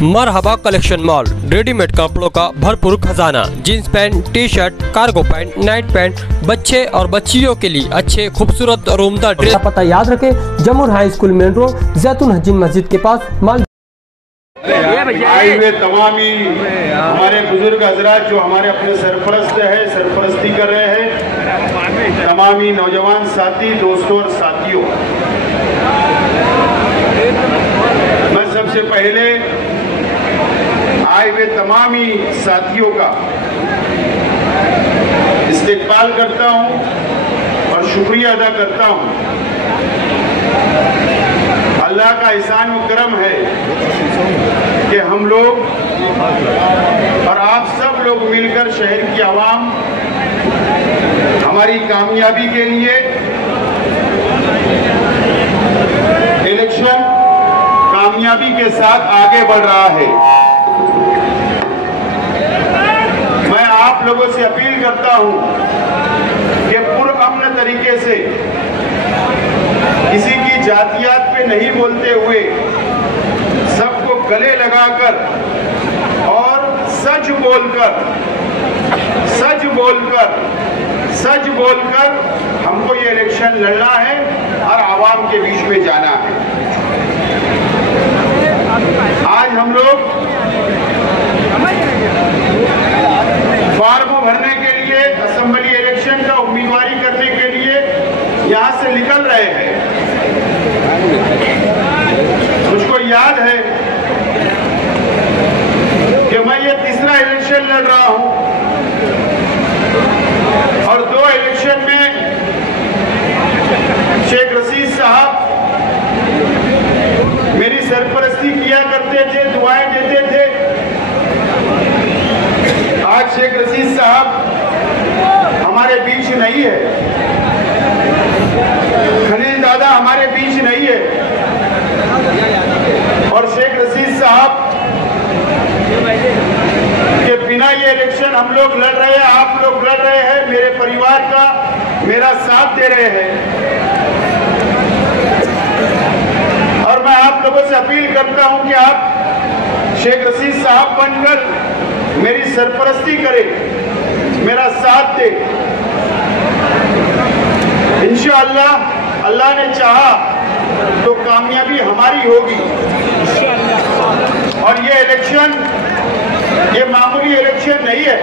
मरहबा collection mall, readymade कपड़ों का भरपूर खजाना। Jeans pant, T shirt, cargo pant, night pant, बच्चे और बच्चियों के लिए अच्छे खूबसूरत और उम्दा ड्रेस। पता याद रखें, जमुर हाई स्कूल मेन रोड, जैतून हजीन मस्जिद के पास माल। आए हुए तमामी हमारे बुजुर्ग हजरात जो हमारे अपने सरपरस्त है, सरपरस्ती कर रहे हैं, तमामी नौजवान साथी, दोस्तों और साथियों, मैं सबसे पहले आए हुए तमामी साथियों का इस्तेकबाल करता हूं और शुक्रिया अदा करता हूं। अल्लाह का एहसान व करम है कि हम लोग और आप सब लोग मिलकर शहर की आवाम हमारी कामयाबी के लिए इलेक्शन कामयाबी के साथ आगे बढ़ रहा है। मैं आप लोगों से अपील करता हूं कि पुरअमन तरीके से, किसी की जातियात पे नहीं बोलते हुए, सबको गले लगाकर और सच बोलकर हमको ये इलेक्शन लड़ना है और आवाम के बीच में जाना है। आज हम लोग फॉर्म भरने के लिए, असेंबली इलेक्शन का उम्मीदवारी करने के लिए यहां से निकल रहे हैं। मुझको याद है कि मैं ये तीसरा इलेक्शन लड़ रहा हूं और 2 इलेक्शन में शेख रशीद साहब मेरी सरपरस्ती किया करते थे, दुआएं देते थे। आज शेख रशीद साहब हमारे बीच नहीं है, खलील दादा हमारे बीच नहीं है और शेख रशीद साहब के बिना ये इलेक्शन हम लोग लड़ रहे हैं, आप लोग लड़ रहे हैं, मेरे परिवार का मेरा साथ दे रहे हैं। और मैं आप लोगों से अपील करता हूं कि आप शेख रशीद साहब बनकर मेरी सरपरस्ती करें, मेरा साथ दे। इंशाअल्लाह अल्लाह ने चाहा तो कामयाबी हमारी होगी। और ये इलेक्शन, ये मामूली इलेक्शन नहीं है,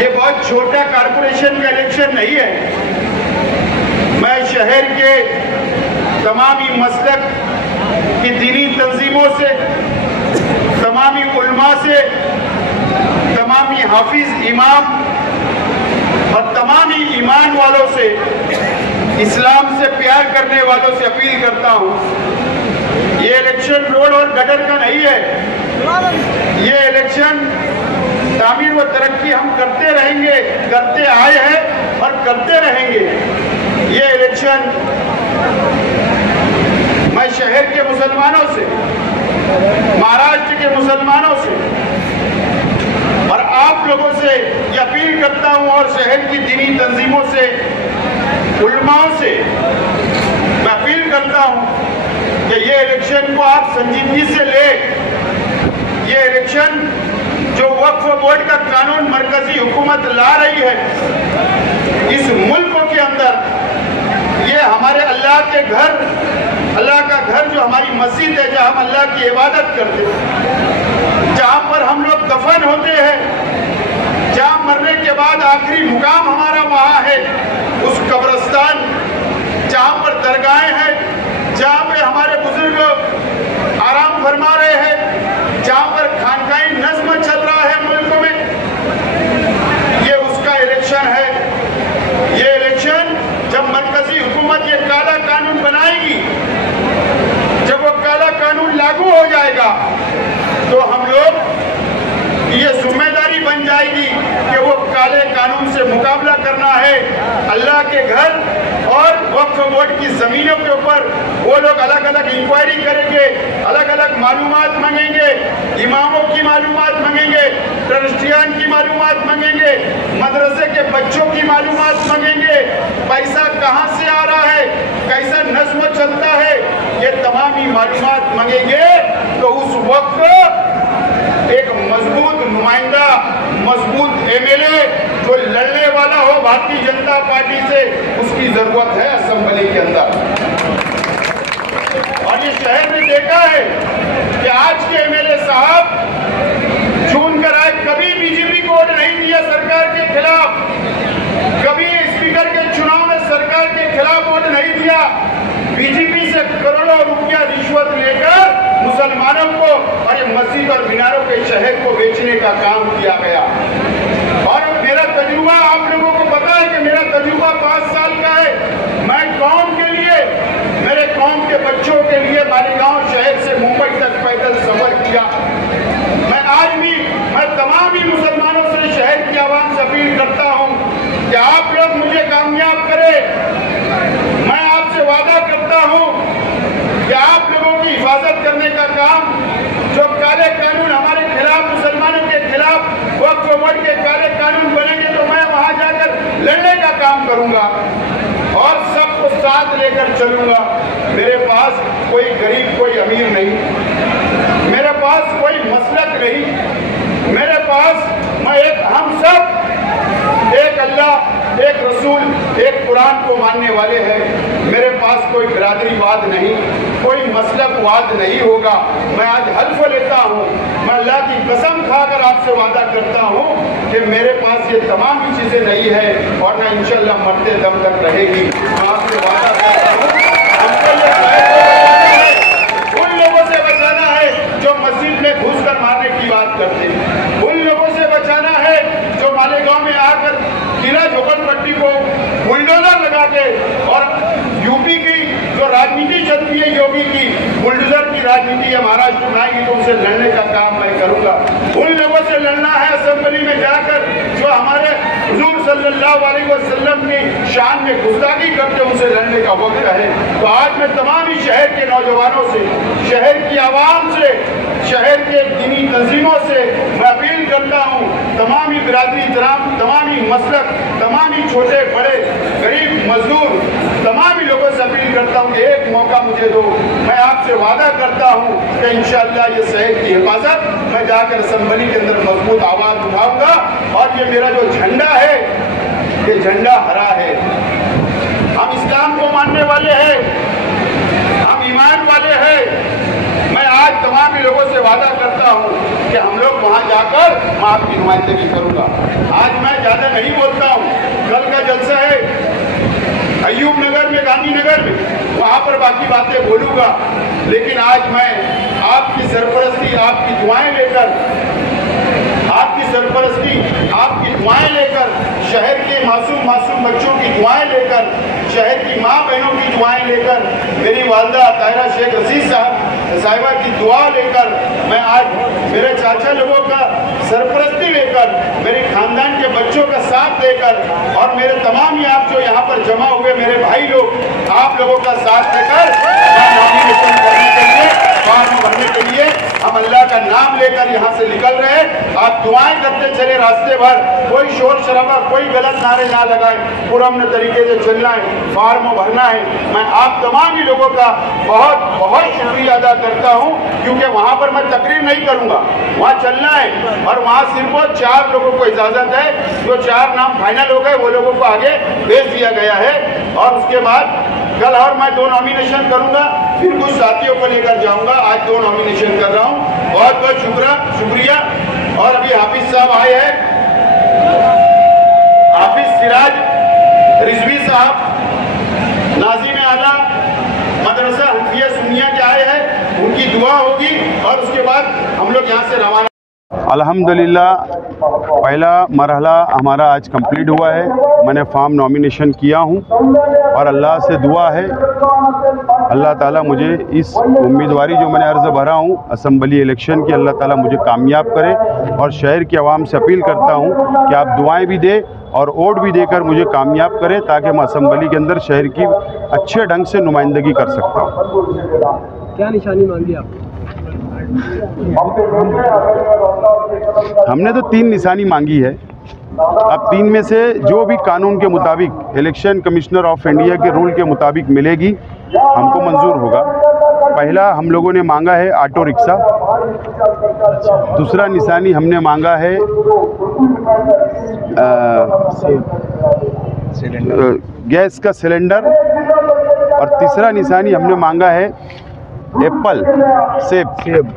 ये बहुत छोटा कारपोरेशन का इलेक्शन नहीं है। मैं शहर के तमामी मसलक की दीनी तंजीमों से, तमामी उलमा से, तमामी हाफिज इमाम और तमामी ईमान वालों से, इस्लाम से प्यार करने वालों से अपील करता हूं, ये इलेक्शन रोड और गटर का नहीं है। ये इलेक्शन तामीर व तरक्की हम करते रहेंगे, करते आए हैं और करते रहेंगे। ये इलेक्शन मैं शहर के मुसलमानों से, महाराष्ट्र के मुसलमानों से और आप लोगों से ये अपील करता हूं और शहर की दीनी तंजीमों से, उलमाओं से मैं अपील करता हूं कि ये इलेक्शन को आप संजीदगी से ले। ये इलेक्शन जो वक्फ बोर्ड का कानून मरकजी हुकूमत ला रही है इस मुल्क के अंदर, ये हमारे अल्लाह के घर, अल्लाह का घर जो हमारी मस्जिद है, जहाँ हम अल्लाह की इबादत करते हैं, जहाँ पर हम लोग दफन होते हैं, जहाँ मरने के बाद आखिरी मुकाम हमारा वहाँ है, उस कब्रिस्तान जहाँ पर दरगाहें हैं, जहाँ पे हमारे बुजुर्ग आराम फरमा रहे हैं, जहाँ पर खानकाई नज़्म चल रहा है मुल्क में, ये उसका इलेक्शन है। ये इलेक्शन जब मरकजी हुकूमत ये काला कानून बनाएगी, जब वो काला कानून लागू हो जाएगा तो हम लोग ये जिम्मेदारी बन जाएगी कि वो काले कानून से मुकाबला करना है। अल्लाह के घर और वक्फ बोर्ड की जमीनों के ऊपर वो लोग अलग अलग इंक्वायरी करेंगे, अलग अलग मालूमात मांगेंगे, इमामों की मालूमात मांगेंगे, ट्रस्टियान की मालूमात मांगेंगे, मदरसे के बच्चों की मालूमात मांगेंगे, पैसा कहाँ से आ रहा है, कैसा नस्म चलता है, ये तमामी मालूमात मांगेंगे। तो उस वक्त को और ये मस्जिद और मीनारों के शहर को बेचने का काम किया गया। और मेरा तजुर्बा आप लोगों को पता है कि मेरा तजुर्बा 5 साल का है। मैं कौम के लिए, मेरे कौम के बच्चों के लिए मालीगांव शहर से मुंबई तक पैदल सफर किया। मैं तमाम ही मुसलमानों से, शहर की आवाम से अपील करता हूं कि आप लोग मुझे कामयाब करें। मैं आपसे वादा करता हूं कि आप लोगों की हिफाजत करने का काम, जो काले कानून हमारे खिलाफ, मुसलमानों के खिलाफ वक्फ बोर्ड के काले कानून बनेंगे तो मैं वहां जाकर लड़ने का काम करूंगा और सबको साथ लेकर चलूंगा। मेरे पास कोई गरीब, कोई अमीर नहीं, मेरे पास कोई मसलक नहीं, मेरे पास हम सब एक अल्लाह, एक रसूल, एक कुरान को मानने वाले हैं। मेरे पास कोई बिरादरीवाद नहीं, कोई मसलकवाद नहीं होगा। मैं आज हल्फ लेता हूँ, मैं अल्लाह की कसम खाकर आपसे वादा करता हूँ कि मेरे पास ये तमाम ही चीजें नहीं है और ना इंशाअल्लाह मरते दम तक रहेगी। मैं आपसे वादा करता हूँ, हमको ये उन लोगों से बचाना है जो मस्जिद में घुसकर मारने की बात करते हैं, उन लोगों से बचाना है जो मालेगांव में आकर किला झोपड़पट्टी को बुलडोजर लगा के, और यूपी की जो राजनीति चलती है योगी की, बुलडोजर की राजनीति है, महाराष्ट्र में आएगी तो उनसे लड़ने का काम मैं करूंगा। उन लोगों से लड़ना है असेंबली में जाकर जो हमारे हुजूर सल्लल्लाहु अलैहि वसल्लम की शान में गुस्ताखी करते, उनसे लड़ने का वक्त है। तो आज मैं तमाम ही शहर के नौजवानों से, शहर की आवाम से, शहर के दीनी तंजीमों से मैं अपील करता हूँ, तमाम ही बिरादरी इतराम, तमाम ही मसलक, तमाम ही छोटे बड़े, गरीब मजदूर, तमाम ही लोगों से अपील करता हूँ कि एक मौका मुझे दो। मैं आपसे वादा करता हूँ कि इंशाअल्लाह ये शहर की हिफाजत मैं जाकर असेंबली के अंदर मजबूत आवाज उठाऊंगा। और ये मेरा जो झंडा है, ये झंडा हरा है। हम इस्लाम को मानने वाले हैं, हम ईमान वाले हैं। मैं आज तमाम ही लोगों से वादा करता हूँ कि हम लोग वहाँ जाकर मैं आपकी नुमाइंदगी करूँगा। आज मैं ज़्यादा नहीं बोलता हूँ, कल का जलसा है अयूब नगर में, गांधीनगर में, वहाँ पर बाकी बातें बोलूँगा। लेकिन आज मैं आपकी सरपरस्ती, आपकी दुआएं लेकर, आपकी सरपरस्ती, आपकी दुआएं लेकर, शहर के मासूम बच्चों की दुआएं लेकर, शहर की माँ बहनों की दुआएं लेकर, मेरी वालदा ताहिरा शेख रशीद साहिबा की दुआ लेकर, मैं आज मेरे चाचा लोगों का सरपरस्ती लेकर, मेरे खानदान के बच्चों का साथ देकर, और मेरे तमाम ही आप जो यहाँ पर जमा हुए मेरे भाई लोग, आप लोगों का साथ देकर नॉमिनेशन करने के लिए, फॉर्म भरने के लिए हम अल्लाह का नाम लेकर यहाँ से निकल रहे हैं। आप दुआएं करते चले रास्ते भर, कोई शोर शराबा, कोई गलत नारे ना लगाए, पुरअमन तरीके से चलना है, फॉर्म भरना है। मैं आप तमाम ही लोगों का बहुत बहुत शुक्रिया अदा करता हूँ, क्योंकि वहाँ पर मैं तकरीर नहीं करूँगा, वहाँ चलना है और वहाँ सिर्फ 4 लोगों को इजाज़त है। जो 4 नाम फाइनल हो गए वो लोगों को आगे भेज दिया गया है और उसके बाद कल और मैं 2 नॉमिनेशन करूँगा, फिर कुछ साथियों को लेकर जाऊँगा। आज 2 नॉमिनेशन कर रहा हूँ, बहुत बहुत शुक्रिया। और अभी हाफिज साहब आए हैं, हाफिज सिराज रिजवी साहब, नाज़िम आला मदरसा हनफिया सुन्निया के आए हैं, उनकी दुआ होगी और उसके बाद हम लोग यहाँ से रवाना। अल्हम्दुलिल्लाह पहला मरहला हमारा आज कंप्लीट हुआ है। मैंने फॉर्म नॉमिनेशन किया हूँ और अल्लाह से दुआ है अल्लाह ताला मुझे इस उम्मीदवारी जो मैंने अर्ज़ भरा हूँ असेंबली इलेक्शन की, अल्लाह ताला मुझे कामयाब करे। और शहर की आवाम से अपील करता हूँ कि आप दुआएं भी दें और वोट भी देकर मुझे कामयाब करें, ताकि मैं असेंबली के अंदर शहर की अच्छे ढंग से नुमाइंदगी कर सकता हूँ। क्या निशानी मांगी आप? हमने तो 3 निशानी मांगी है। अब 3 में से जो भी कानून के मुताबिक, इलेक्शन कमिश्नर ऑफ इंडिया के रूल के मुताबिक मिलेगी, हमको मंजूर होगा। पहला हम लोगों ने मांगा है ऑटो रिक्शा, दूसरा निशानी हमने मांगा है गैस का सिलेंडर, और तीसरा निशानी हमने मांगा है एप्पल सेब।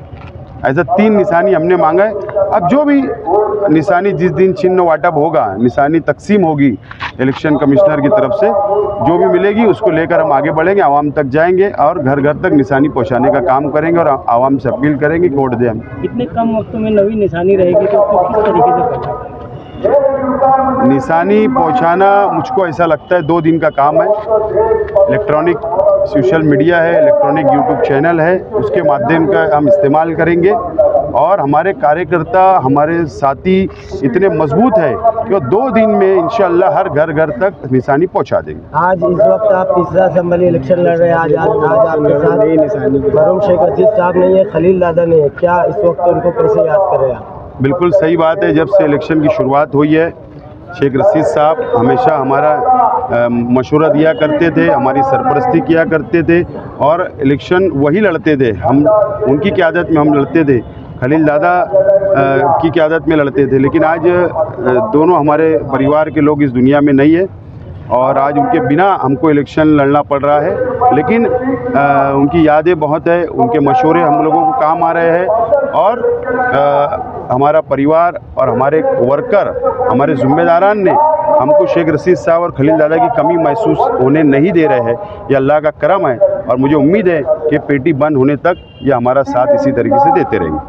ऐसा 3 निशानी हमने मांगा है। अब जो भी निशानी जिस दिन चिन्ह वाटप होगा, निशानी तकसीम होगी इलेक्शन कमिश्नर की तरफ से, जो भी मिलेगी उसको लेकर हम आगे बढ़ेंगे, आवाम तक जाएंगे और घर घर तक निशानी पहुंचाने का काम करेंगे और आवाम से अपील करेंगे कि वोट दें हम। इतने कम वक्त में नवी निशानी रहेगी तो किस तरीके से करना? निशानी पहुंचाना मुझको ऐसा लगता है 2 दिन का काम है। इलेक्ट्रॉनिक सोशल मीडिया है, इलेक्ट्रॉनिक यूट्यूब चैनल है, उसके माध्यम का हम इस्तेमाल करेंगे और हमारे कार्यकर्ता, हमारे साथी इतने मजबूत है कि 2 दिन में इंशाअल्लाह हर घर घर तक निशानी पहुंचा देंगे। आज इस वक्त आप तीसरा असेंबली इलेक्शन लड़ रहे हैं। आज आपके साथ मरहूम शेख रशीद साहब नहीं है, खलील दादा नहीं है, क्या इस वक्त उनको कैसे याद कर रहे हैं आप? बिल्कुल सही बात है। जब से इलेक्शन की शुरुआत हुई है, शेख रशीद साहब हमेशा हमारा मशवरा दिया करते थे, हमारी सरपरस्ती किया करते थे और इलेक्शन वही लड़ते थे। हम उनकी क़यादत में हम लड़ते थे, खलील दादा की क़यादत में लड़ते थे। लेकिन आज दोनों हमारे परिवार के लोग इस दुनिया में नहीं है और आज उनके बिना हमको इलेक्शन लड़ना पड़ रहा है। लेकिन उनकी यादें बहुत है, उनके मशवरे हम लोगों को काम आ रहे हैं और हमारा परिवार और हमारे वर्कर, हमारे ज़िम्मेदारान ने हमको शेख रशीद साहब और खलील दादा की कमी महसूस होने नहीं दे रहे हैं। ये अल्लाह का करम है और मुझे उम्मीद है कि पेटी बंद होने तक ये हमारा साथ इसी तरीके से देते रहेंगे।